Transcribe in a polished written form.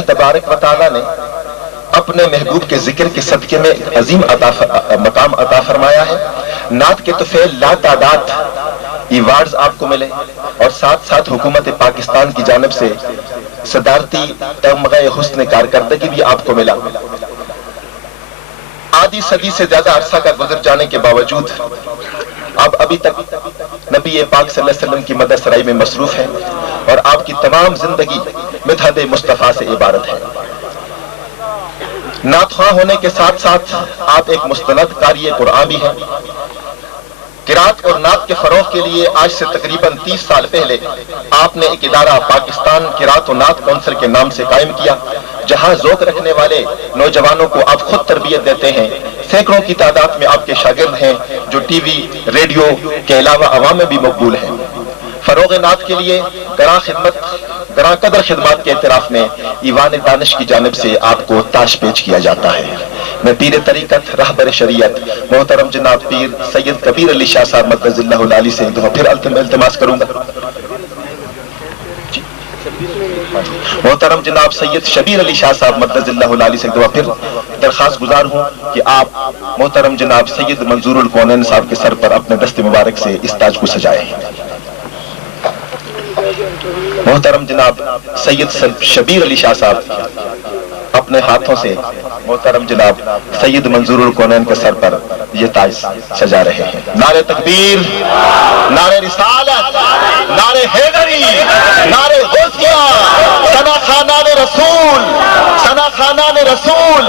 اللہ تبارک و تعالی نے اپنے محبوب کے ذکر کے صدقے میں عظیم مقام عطا فرمایا ہے. نعت کے طفیل لا تعداد ایوارڈز آپ کو ملے اور ساتھ ساتھ حکومت پاکستان کی جانب سے صدارتی تمغہ حسن کارکردگی بھی آپ کو ملا. آدھی صدی سے زیادہ عرصہ کا گزر جانے کے باوجود آپ ابھی تک نبی پاک صلی اللہ علیہ وسلم کی مدح سرائی میں مصروف ہیں اور آپ کی تمام زندگی مدحت مصطفیٰ سے عبارت ہے. نعت خواہ ہونے کے ساتھ ساتھ آپ ایک مستند قاری قرآن بھی ہیں. قرات اور نعت کے فروغ کے لیے آج سے تقریباً 30 سال پہلے آپ نے ایک ادارہ پاکستان قرات و نعت کونسل کے نام سے قائم کیا, جہاں ذوق رکھنے والے نوجوانوں کو آپ خود تربیت دیتے ہیں. سینکڑوں کی تعداد میں آپ کے شاگرد ہیں جو ٹی وی ریڈیو کے علاوہ عوام میں بھی مقبول ہیں. فروغ نعت کے لیے گراں قدر خدمات کے اعتراف میں ایوان دانش کی جانب سے آپ کو تاج پیش کیا جاتا ہے. میں پیر طریقت رہبر شریعت محترم جناب پیر سید کبیر علی شاہ صاحب مدد اللہ العالی سے ایک دفعہ پھر التماس کروں گا. محترم جناب سید شبیر علی شاہ صاحب مدد اللہ العالی سے ایک دفعہ پھر درخواست گزار ہوں کہ آپ محترم جناب سید منظور الکونین صاحب کے سر پر اپنے دست مبارک سے اس تاج کو سجائیں. محترم جناب سید شبیر علی شاہ صاحب اپنے ہاتھوں سے محترم جناب سید منظور الکونین کے سر پر یہ تاج سجا رہے ہیں. نعرہ تکبیر, نعرہ رسالت, نعرہ حیدری, نعرہ غوثیہ, ثنا خانان رسول, ثنا خانان رسول.